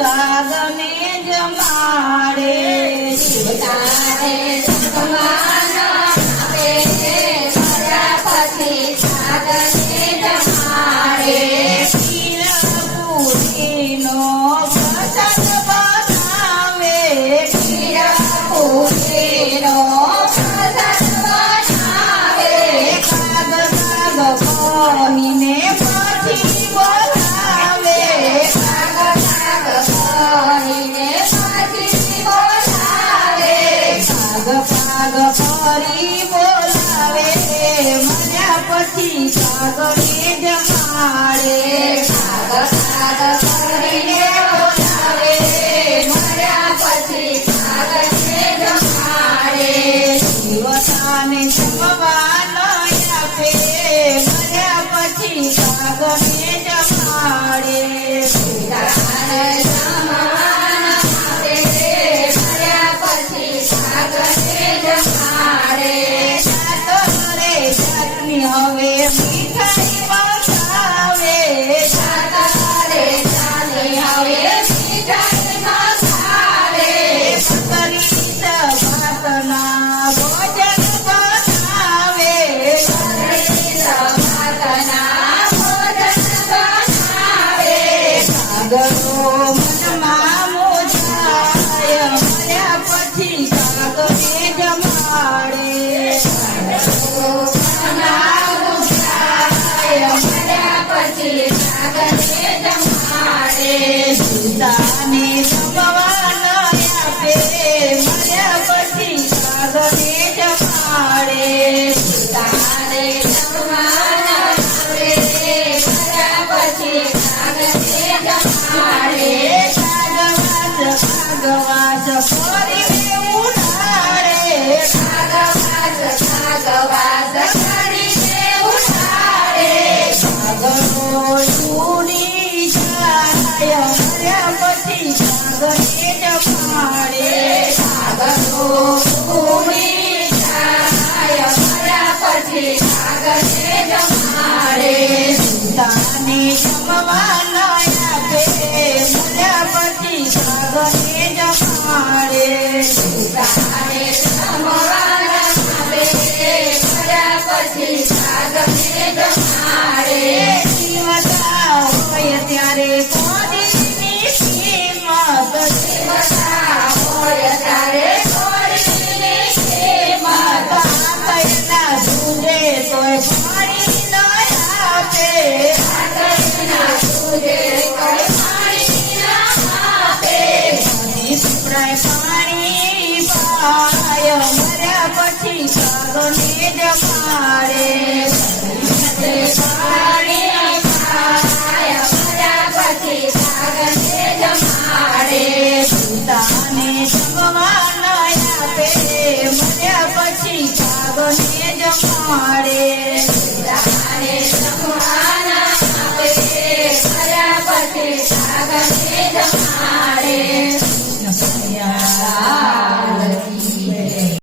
કાગને જમાડે કરી બોલાવે મર્યા પછી કાગને જમાડે. away. સીતાને જમવાનો આપે મર્યા પછી કાગને જમાડે મર્યા પછી કાગને જમાડે સીતાને જમવાનો આપે પછી કાગને જમાડે પાણી પાય મર્યા પછી સગને જ પારે પાણી પાય પછી સગને જ મારે સુતાને ભગવાન આપે, મર્યા પછી સગને જ મારે સુતાને પછી સગને જ